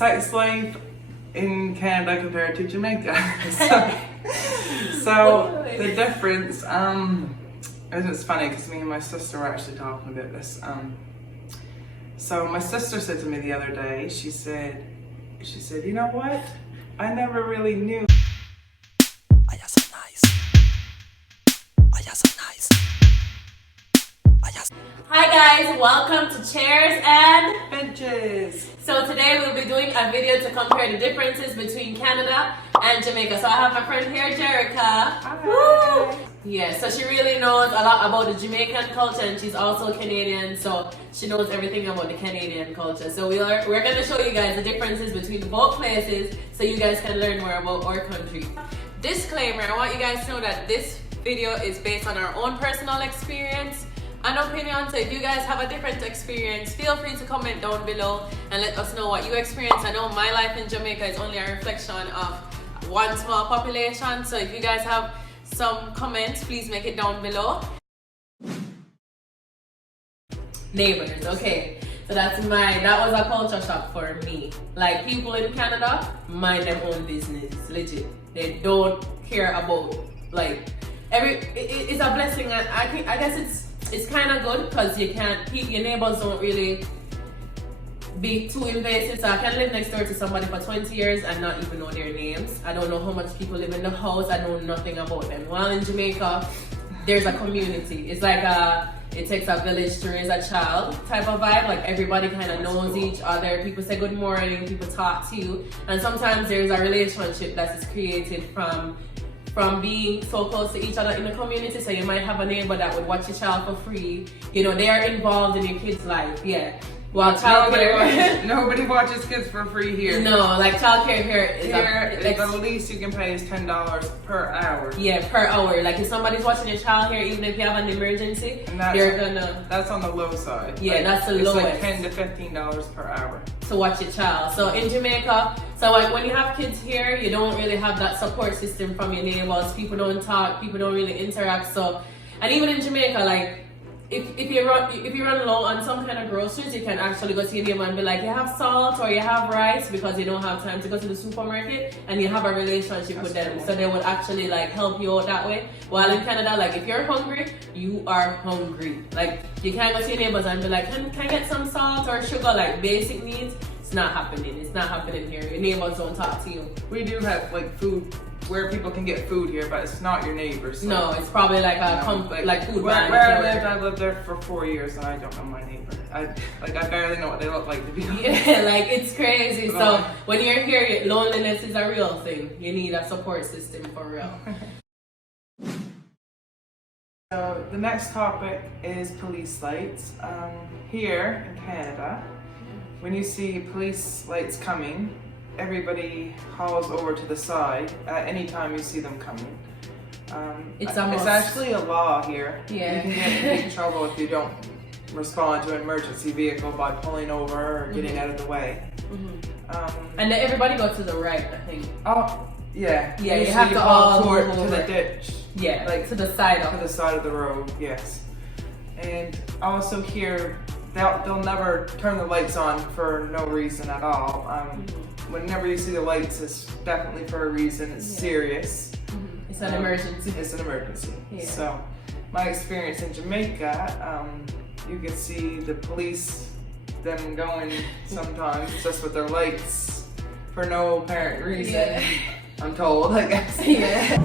sex life in Canada compared to Jamaica. so the difference, and it's funny because me and my sister were actually talking about this. So my sister said to me the other day, she said, you know what? I never really knew. I am so nice. I am so nice. Hi guys, welcome to Chairs and Benches. So today we'll be doing a video to compare the differences between Canada and Jamaica. So I have my friend here, Jerica. Hi. Woo! Yeah, so she really knows a lot about the Jamaican culture, and she's also Canadian, so she knows everything about the Canadian culture. So we're going to show you guys the differences between both places so you guys can learn more about our country. Disclaimer, I want you guys to know that this video is based on our own personal experience and opinion. So if you guys have a different experience, feel free to comment down below and let us know what you experience. I know my life in Jamaica is only a reflection of one small population, so if you guys have some comments, please make it down below. Neighbors, okay, so that was a culture shock for me. Like, people in Canada mind their own business, legit. They don't care about, like, it's a blessing. I guess it's kind of good because your neighbors don't really be too invasive. So I can live next door to somebody for 20 years and not even know their names. I don't know how much people live in the house. I know nothing about them. While in Jamaica, there's a community. It's like it takes a village to raise a child type of vibe. Like, everybody kind of knows each other. People say good morning, people talk to you. And sometimes there's a relationship that is created from being so close to each other in the community. So you might have a neighbor that would watch your child for free. You know, they are involved in your kid's life, yeah. Well, nobody watches kids for free here. No, like childcare here is the least you can pay is $10 per hour. Yeah, per hour. Like, if somebody's watching your child here, even if you have an emergency, that's on the low side. Yeah, like, that's the it's lowest. Like $10 to $15 per hour to watch your child. So in Jamaica, so like when you have kids here, you don't really have that support system from your neighbors. People don't talk. People don't really interact. So, and even in Jamaica, like, if you run low on some kind of groceries, you can actually go to your neighbor and be like, you have salt or you have rice, because you don't have time to go to the supermarket, and you have a relationship with them. Cool. So they would actually like help you out that way. While in Canada, like, if you're hungry, you are hungry. Like, you can't go to your neighbors and be like, can I get some salt or sugar, like basic needs. It's not happening. It's not happening here. Your neighbors don't talk to you. We do have like food where people can get food here, but it's not your neighbors. So. No, it's probably like like food. Where I lived there for 4 years, and I don't know my neighbor. I barely know what they look like, to be honest. Yeah, like, it's crazy. So when you're here, loneliness is a real thing. You need a support system for real. So the next topic is police lights. Here in Canada, when you see police lights coming, everybody hauls over to the side at any time you see them coming. It's actually a law here. Yeah. You can get in big trouble if you don't respond to an emergency vehicle by pulling over or getting out of the way. And then everybody goes to the right, I think. Oh, yeah. Yeah, you have to all toward to the ditch. Yeah, like to the side of the road. Yes. And also here, they'll never turn the lights on for no reason at all. Whenever you see the lights, it's definitely for a reason. It's serious. It's an emergency. It's an emergency. Yeah. So, my experience in Jamaica, you can see the police, them going sometimes just with their lights for no apparent reason. Yeah. I'm told, I guess. Yeah.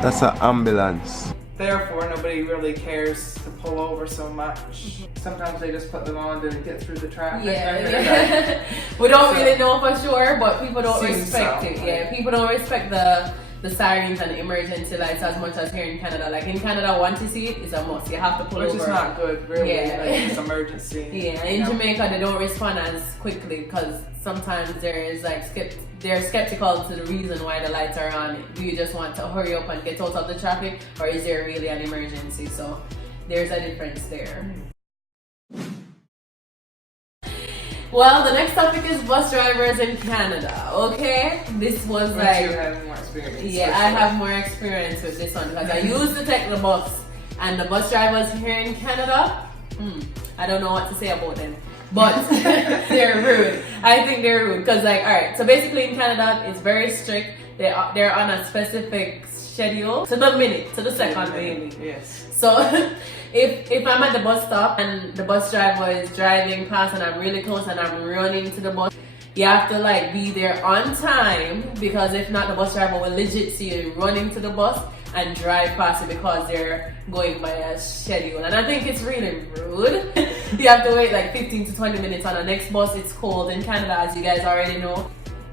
That's an ambulance. Therefore, nobody really cares to pull over so much. Sometimes they just put them on to get through the traffic. Yeah. We don't really know for sure, but people don't respect it. Yeah, people don't respect the sirens and emergency lights as much as here in Canada. Like, in Canada, once you see it, it's a must. You have to pull over. Which is not good, really. Yeah. Like, it's emergency. Yeah, in Jamaica, they don't respond as quickly because sometimes they're skeptical to the reason why the lights are on. Do you just want to hurry up and get out of the traffic, or is there really an emergency? So there's a difference there. Well, the next topic is bus drivers in Canada, okay? This was You have more experience. Yeah, I have more experience with this one because I used to take the bus And the bus drivers here in Canada, I don't know what to say about them. But they're rude. I think they're rude because, like, all right. So basically, in Canada, it's very strict. They're on a specific schedule to the minute, to the second, maybe. Yes. So if I'm at the bus stop and the bus driver is driving past and I'm really close and I'm running to the bus, you have to like be there on time, because if not, the bus driver will legit see you running to the bus and drive past it because they're going by a schedule. And I think it's really rude. You have to wait like 15 to 20 minutes on the next bus. It's cold in Canada, as you guys already know.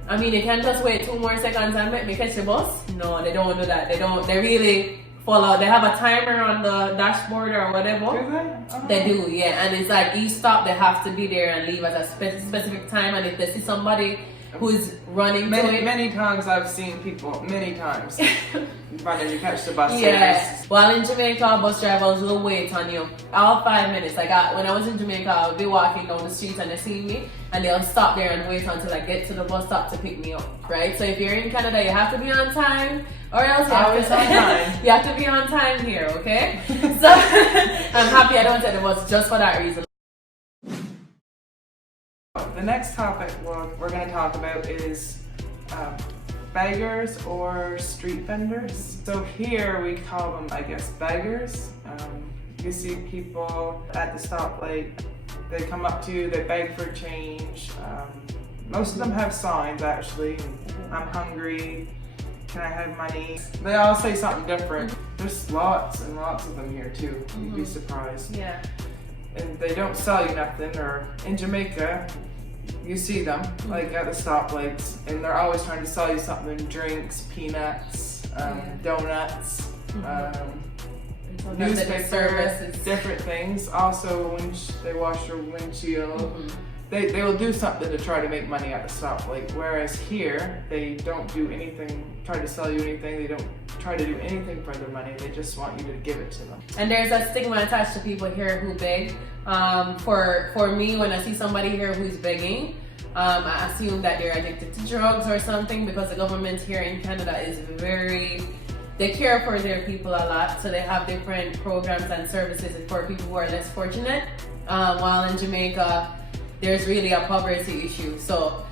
I mean, you can't just wait 2 more seconds and make me catch the bus. No, they don't do that. They really follow. They have a timer on the dashboard or whatever. Do they? Oh. They do, yeah. And it's like each stop they have to be there and leave at a specific time. And if they see somebody who's running many times I've seen people, many times, running to catch the bus. Yeah. While in Jamaica, bus drivers will wait on you all 5 minutes. Like when I was in Jamaica, I would be walking down the street and they see me and they'll stop there and wait until I get to the bus stop to pick me up, right? So if you're in Canada, you have to be on time, or else you have to be on time here, okay? So I'm happy I don't take the bus just for that reason. The next topic we're going to talk about is beggars or street vendors. So here we call them, I guess, beggars. You see people at the stoplight, they come up to you, they beg for change. Most of them have signs actually. I'm hungry, can I have money? They all say something different. There's lots and lots of them here too, you'd be surprised. Yeah. And they don't sell you nothing, or in Jamaica, you see them like at the stoplights and they're always trying to sell you something, drinks, peanuts, donuts, newspapers, different things. Also, when they wash your windshield, they will do something to try to make money at the stoplight. Whereas here, they don't do anything, try to sell you anything. They don't try to do anything for their money. They just want you to give it to them. And there's a stigma attached to people here who beg. For me, when I see somebody here who's begging, I assume that they're addicted to drugs or something, because the government here in Canada is they care for their people a lot. So they have different programs and services for people who are less fortunate. While in Jamaica, there's really a poverty issue. So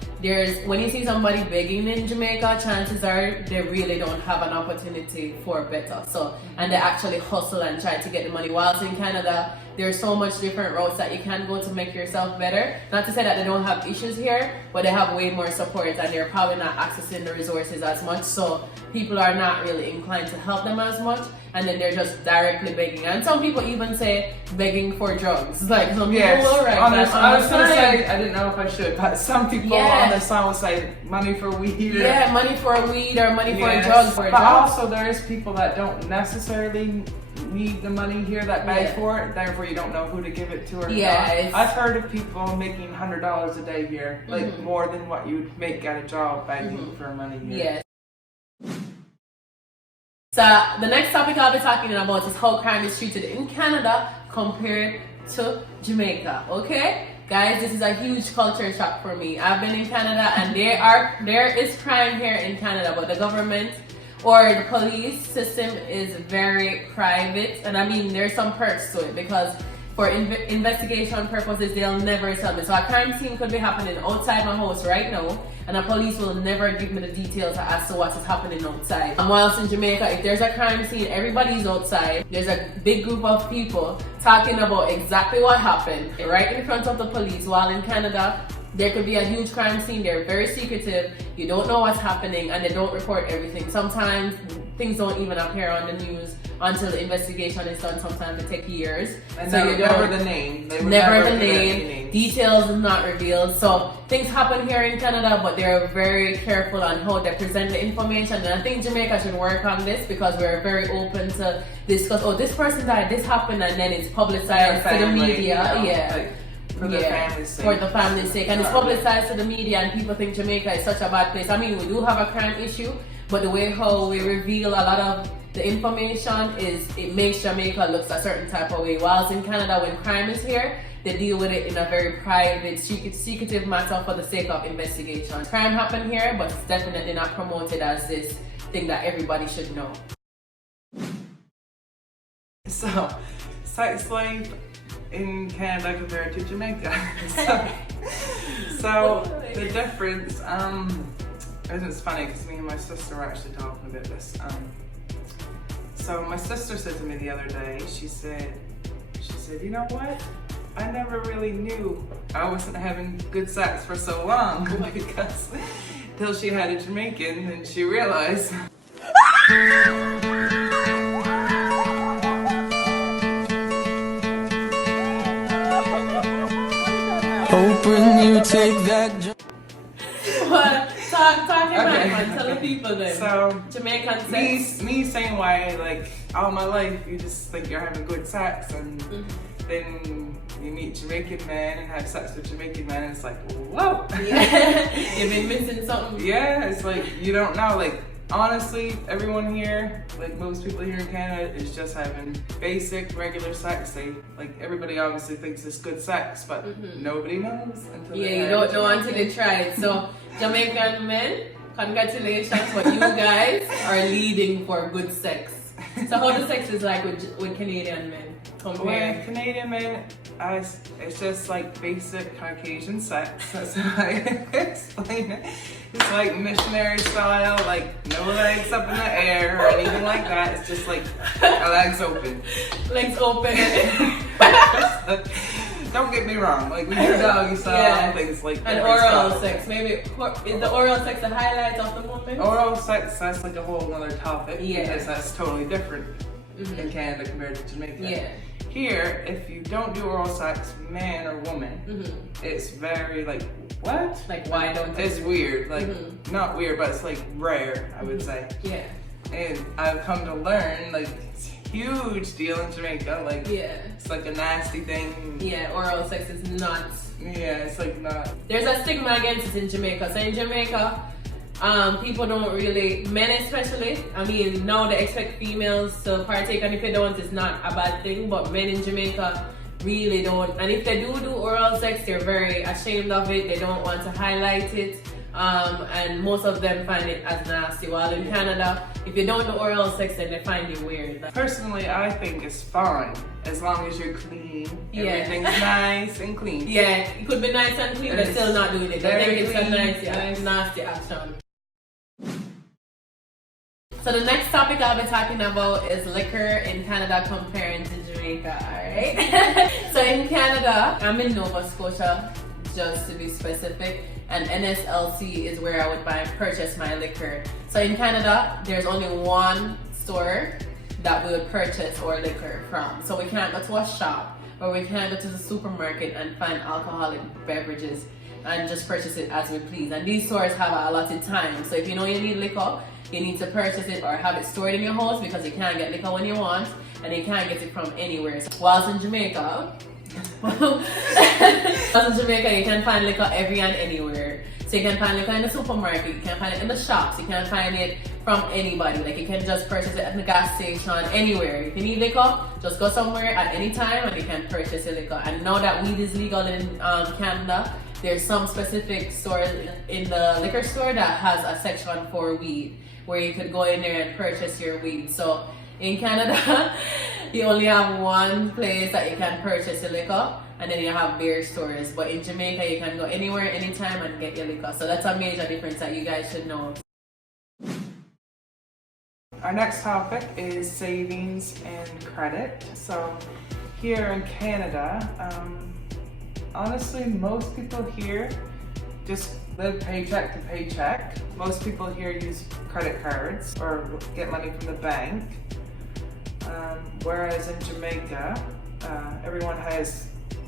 when you see somebody begging in Jamaica, chances are they really don't have an opportunity for better. So, and they actually hustle and try to get the money. Whilst in Canada, there's so much different routes that you can go to make yourself better. Not to say that they don't have issues here, but they have way more support and they're probably not accessing the resources as much. So people are not really inclined to help them as much. And then they're just directly begging. And some people even say begging for drugs. Like some people will write that I was going to say, I didn't know if I should, but some people on the sign will say money for weed. Yeah, money for weed or money for drugs. But also there's people that don't necessarily need the money here that beg for it, therefore you don't know who to give it to or not. I've heard of people making $100 a day here, like more than what you would make at a job begging for money here. Yes. So the next topic I'll be talking about is how crime is treated in Canada compared to Jamaica. Okay, guys, this is a huge culture shock for me. I've been in Canada and there is crime here in Canada, but the government or the police system is very private. And I mean, there's some perks to it, because for investigation purposes, they'll never tell me. So a crime scene could be happening outside my house right now, and the police will never give me the details as to what is happening outside. And whilst in Jamaica, if there's a crime scene, everybody's outside. There's a big group of people talking about exactly what happened right in front of the police. While in Canada, there could be a huge crime scene. They're very secretive. You don't know what's happening and they don't report everything. Sometimes things don't even appear on the news until the investigation is done. Sometimes it takes years. And so never the name. They would never the name. Details is not revealed. So things happen here in Canada, but they're very careful on how they present the information. And I think Jamaica should work on this, because we're very open to discuss, oh, this person died, this happened, and then it's publicized to the media. For the family's sake. For the family's sake. And it's publicized to the media, and people think Jamaica is such a bad place. I mean, we do have a crime issue, but the way how we reveal a lot of the information is it makes Jamaica looks a certain type of way. Whilst in Canada, when crime is here, they deal with it in a very private, secretive matter for the sake of investigation. Crime happened here, but it's definitely not promoted as this thing that everybody should know. So, sex life in Canada compared to Jamaica. So the difference, it's funny because me and my sister were actually talking about this. So my sister said to me the other day, she said, you know what? I never really knew I wasn't having good sex for so long because till she had a Jamaican and she realized. Hoping you take that What? Talk your Okay. man, tell the people then. So Jamaican sex. me saying why like all my life you just think you're having good sex and then you meet Jamaican men and have sex with Jamaican men and it's like whoa. Yeah. You've been missing something. Yeah, it's like you don't know. Like honestly, everyone here, like most people here in Canada, is just having basic regular sex. They like everybody obviously thinks it's good sex, but nobody knows until Yeah, they you have don't it. know until they try it. So Jamaican men, congratulations, but you guys are leading for good sex. So how the sex is like with Canadian men compared? With Canadian men, it's just like basic Caucasian sex. That's how I explain it. It's like missionary style, like no legs up in the air or anything like that. It's just like legs open. Legs open. Don't get me wrong, like we do doggy style and things like that. And oral sex. Maybe is the oral sex the highlight of the moment? Oral sex, that's like a whole other topic Yeah. because that's totally different in Canada compared to Jamaica. Yeah. Here, if you don't do oral sex, man or woman, it's very like, what? Like why don't It's weird, like not weird, but it's like rare, I would say. Yeah. And I've come to learn, like, it's a huge deal in Jamaica, like, Yeah. it's like a nasty thing. Yeah, oral sex is not. Yeah, it's like not. There's a stigma against it in Jamaica. So in Jamaica, people don't really, men especially, I mean, now they expect females to partake, and if they don't, it's not a bad thing, but men in Jamaica really don't. And if they do oral sex, they're very ashamed of it. They don't want to highlight it. And most of them find it as nasty. While in Canada, if you don't do oral sex, then they find it weird. Personally, I think it's fine as long as you're clean. Yeah. Everything's nice and clean. Yeah, it could be nice and clean, but It's still not doing it. I very think it's a clean, nice, nice. nasty action. So the next topic I'll be talking about is liquor in Canada comparing to Jamaica, alright? So in Canada, I'm in Nova Scotia, just to be specific, and NSLC is where I would purchase my liquor. So in Canada, there's only one store that we would purchase our liquor from. So we can't go to a shop or we can't go to the supermarket and find alcoholic beverages and just purchase it as we please. And these stores have a allotted time. So if you know you need liquor, you need to purchase it or have it stored in your house because you can't get liquor when you want and you can't get it from anywhere. Whilst in Jamaica, you can find liquor every and anywhere. So you can find liquor in the supermarket, you can find it in the shops, you can find it from anybody. Like you can just purchase it at the gas station, anywhere. If you need liquor, just go somewhere at any time and you can purchase your liquor. And now that weed is legal in Canada, there's some specific store in the liquor store that has a section for weed where you could go in there and purchase your weed. So in Canada, you only have one place that you can purchase your liquor, and then you have beer stores. But in Jamaica, you can go anywhere, anytime and get your liquor. So that's a major difference that you guys should know. Our next topic is savings and credit. So here in Canada, honestly, most people here just live paycheck to paycheck. Most people here use credit cards or get money from the bank. Whereas in Jamaica, everyone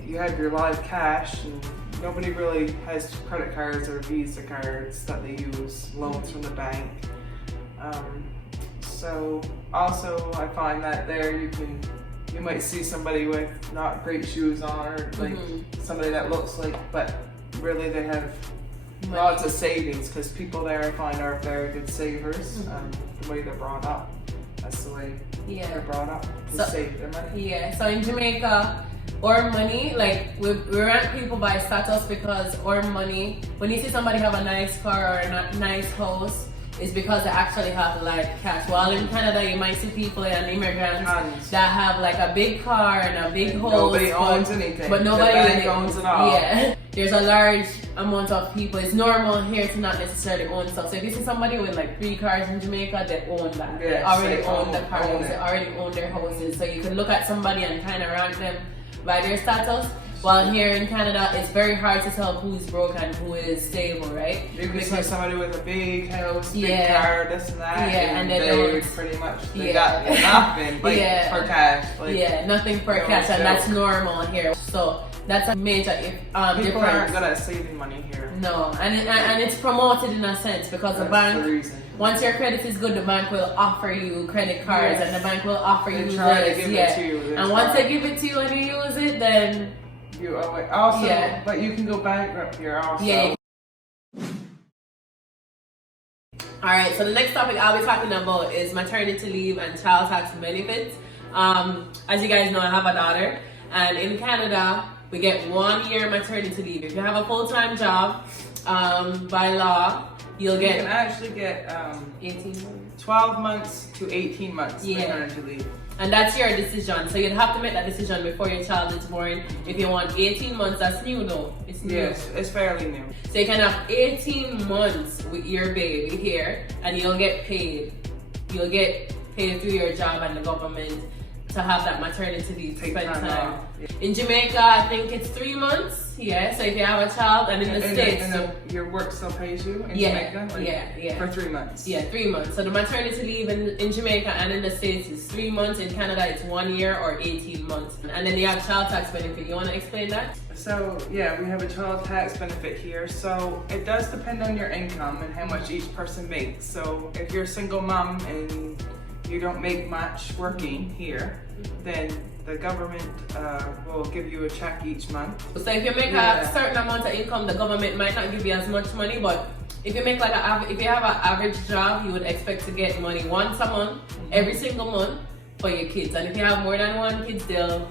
you have your live cash and nobody really has credit cards or Visa cards that they use, loans from the bank. So also I find that there you might see somebody with not great shoes on or like somebody that looks like, but really they have lots of savings because people there I find are very good savers. The way they're brought up, that's the way they're brought up to save their money. Yeah, so in Jamaica, our money, like we rank people by status because our money, when you see somebody have a nice car or a nice house, is because they actually have like cash. While in Canada, you might see people and immigrants that have like a big car and a big house. Nobody owns anything. But nobody the bank really owns it all. Yeah. There's a large amount of people. It's normal here to not necessarily own stuff. So if you see somebody with like 3 cars in Jamaica, they own that. Yes, they already they own the cars. own it. They already own their houses. So you can look at somebody and kind of rank them by their status. While here in Canada, it's very hard to tell who's broke and who is stable, right? You can see somebody with a big house, big Yeah. car, this and that, Yeah, and they they're don't. pretty much, they Yeah. got nothing, like, Yeah. for cash. Like, Yeah, nothing per no cash, and joke. that's normal here. So that's a major people aren't difference. good at saving money here. No, and it's promoted in a sense because the That's bank, the reason. once your credit is good, the bank will offer you credit cards, Yes. and the bank will offer They you try to this. give Yeah. it to you. They And try. once they give it to you and you use it, then You owe it. Also, Yeah. but you can go bankrupt here also. yeah. Alright, so the next topic I'll be talking about is maternity leave and child tax benefits. As you guys know, I have a daughter, and in Canada, we get 1 year maternity leave. If you have a full-time job, by law, you'll You can get actually get 18 months. 12 months to 18 months Yeah. maternity leave. And that's your decision. So you'd have to make that decision before your child is born. If you want 18 months, that's new though. It's new. Yes, it's fairly new. So you can have 18 months with your baby here, and you'll get paid. You'll get paid through your job and the government to have that maternity leave to Take spend time time. off. Yeah. In Jamaica, I think it's 3 months. Yeah. So if you have a child, and in the States, Your work still pays you in Yeah, Jamaica? Like, yeah. For 3 months. yeah, 3 months. So the maternity leave in Jamaica and in the States is 3 months. In Canada, it's 1 year or 18 months. And then you have child tax benefit. You want to explain that? So yeah, we have a child tax benefit here. So it does depend on your income and how much each person makes. So if you're a single mom and you don't make much working here, then the government will give you a check each month. So if you make Yeah. a certain amount of income, the government might not give you as much money, but if you make like if you have an average job, you would expect to get money once a month, every single month for your kids. And if you have more than 1 kid,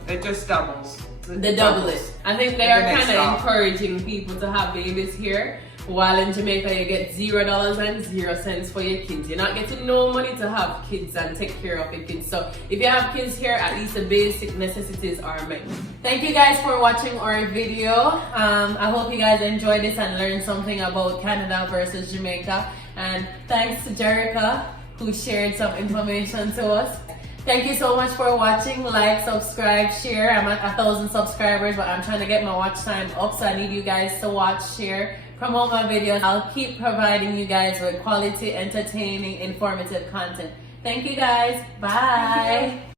It just doubles. they double it. I think they The are next kind of stop. encouraging people to have babies here. While in Jamaica, you get $0 and 0 cents for your kids. You're not getting no money to have kids and take care of your kids. So if you have kids here, at least the basic necessities are met. Thank you guys for watching our video. I hope you guys enjoyed this and learned something about Canada versus Jamaica. And thanks to Jerica, who shared some information to us. Thank you so much for watching. Like, subscribe, share. I'm at 1,000 subscribers, but I'm trying to get my watch time up, so I need you guys to watch, share, promote my videos. I'll keep providing you guys with quality, entertaining, informative content. Thank you guys. Bye.